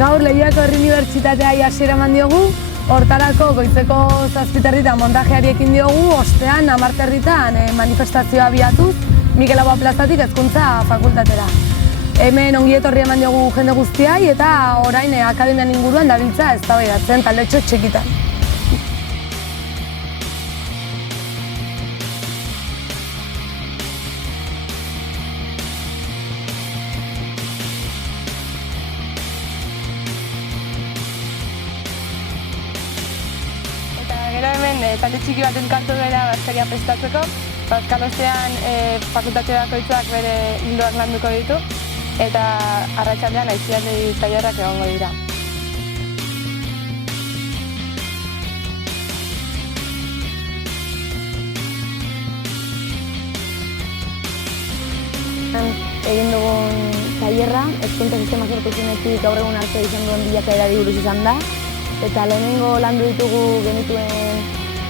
Gaur Leioako Herri Unibertsitatea hasiera eman diogu, hortarako goizeko 7:00 montajeari ekin diogu, ostean 10:00 manifestazioa abiatuz, Mikel Laboa plazatik Hezkuntza Fakultatera. Hemen ongi etorria eman diogu jende guztiai eta orain akademian inguruan dabiltza eztabaidatzen taldetxo txikitan. Gero hemen talde txiki bat elkartu gara bazkaria prestatzeko. Bazkal ostean fakultate bakoitzak bere ildoak landuko ditu eta arratsaldean aisialdi tailerrak egongo dira. Egin dugun tailerra, hezkuntza sistema sortu gaur egun arte izan duen bilakaerari buruz izan da. Eta lehenengo landu ditugu genituen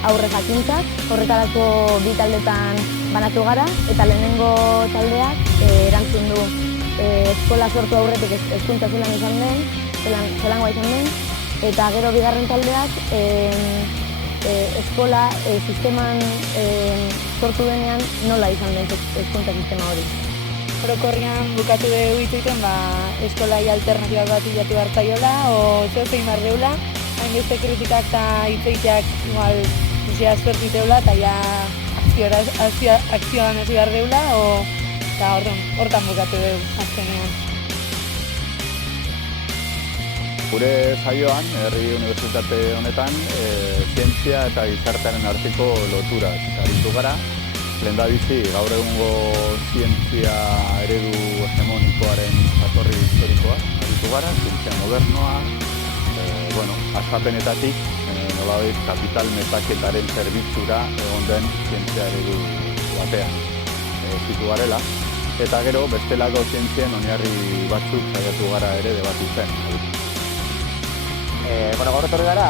aurre jakintzak, horretarako bi taldetan banatu gara, eta lehenengo taldeak erantzun du eskola sortu aurretik hezkuntza zelan izan den, zelangoa izan den, eta gero bigarren taldeak eskola sisteman sortu denean nola izan den hezkuntza sistema hori. Orokorrean bukatu dugu hitz egiten eskolai alternatiba bat bilatu behar zaiola, o zeo zein behar deula, hainbeste kritikak eta hitzeiteak igual sortu iteula eta ja akzioan hasi behar deula, eta hortan bukatu dugu azkenean. Gure saioan, Herri Unibertsitate honetan, zientzia eta gizartearen arteko lotura aritu gara. Lehendabizi, gaur egungo zientzia eredu hegemonikoaren jatorri historikoa aritu gara, zientzia modernoa, askapenetatik nolabait kapital metaketaren zerbitzura egon den zientzia eredu batean zitu garela. Eta gero, bestelako zientzien oinarri batzuk saiatu gara ere debatitzen. Gaur etorri gara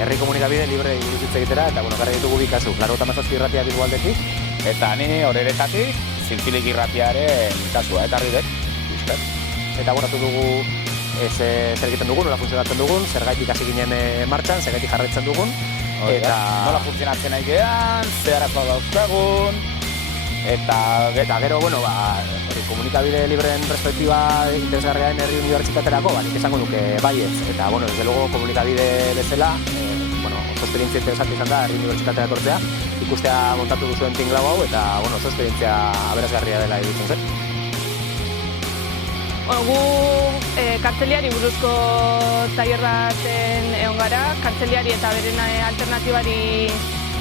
herri komunikabide libre buruz hitz egitera eta garri ditugu bi kasu, 87 irratia Bilbo aldetik eta ni Oreretatik Zintzilik irratiaren kasua ekarri dut. Eta dugu zer egiten dugun, nola funtzionatzen dugun, zergaitik hasi ginen martxan, zergaitik jarraitzen dugun eta nola funtzionatzen nahi gehan, ze arazoak dauzkagun eta gero, komunikabide libreen perspektiba interesgarriaren Herri Unibertsitaterako, nik esango nuke baietz. Eta, desde luego, komunikabide bezala, oso esperientzia interesante izan da Herri Unibertsitatea etortzea, ikustea montatu duzuen tinglau hau, eta, oso esperientzia aberasgarria dela iruditzen zen. Gu kartzeliari buruzko tailer baten egon gara, kartzeliari eta beren alternatibari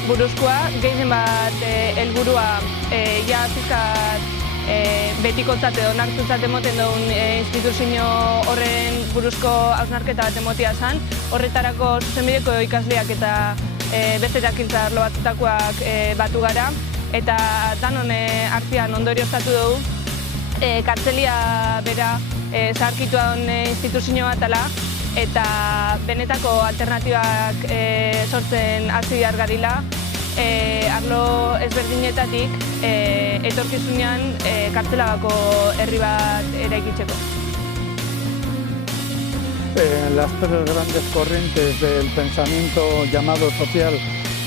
buruzkoa, gehien bat helburua pizkat betikotzat edo onartutzat emoten duen instituzio horren buruzko hausnarketa bat emotia zen. Horretarako zuzenbideko ikasleak eta beste jakintza arlo batzutakoak batu gara eta danon artean ondorioztatu dugu kartzelia bera zaharkitua duen instituzio bat dela eta benetako alternatibak sortzen hasi behar garila arlo ezberdinetatik etorkizunean kartzelagako herri bat eraikitzeko. Las tres grandes corrientes del pensamiento llamado social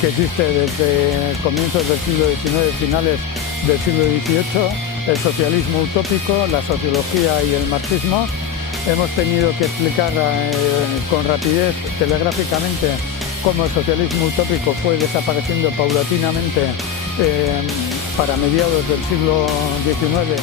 que existe desde comienzos del siglo XIX, finales del siglo XVIII, el socialismo utópico, la sociología y el marxismo. Hemos tenido que explicar con rapidez, telegráficamente, cómo el socialismo utópico fue desapareciendo paulatinamente para mediados del siglo XIX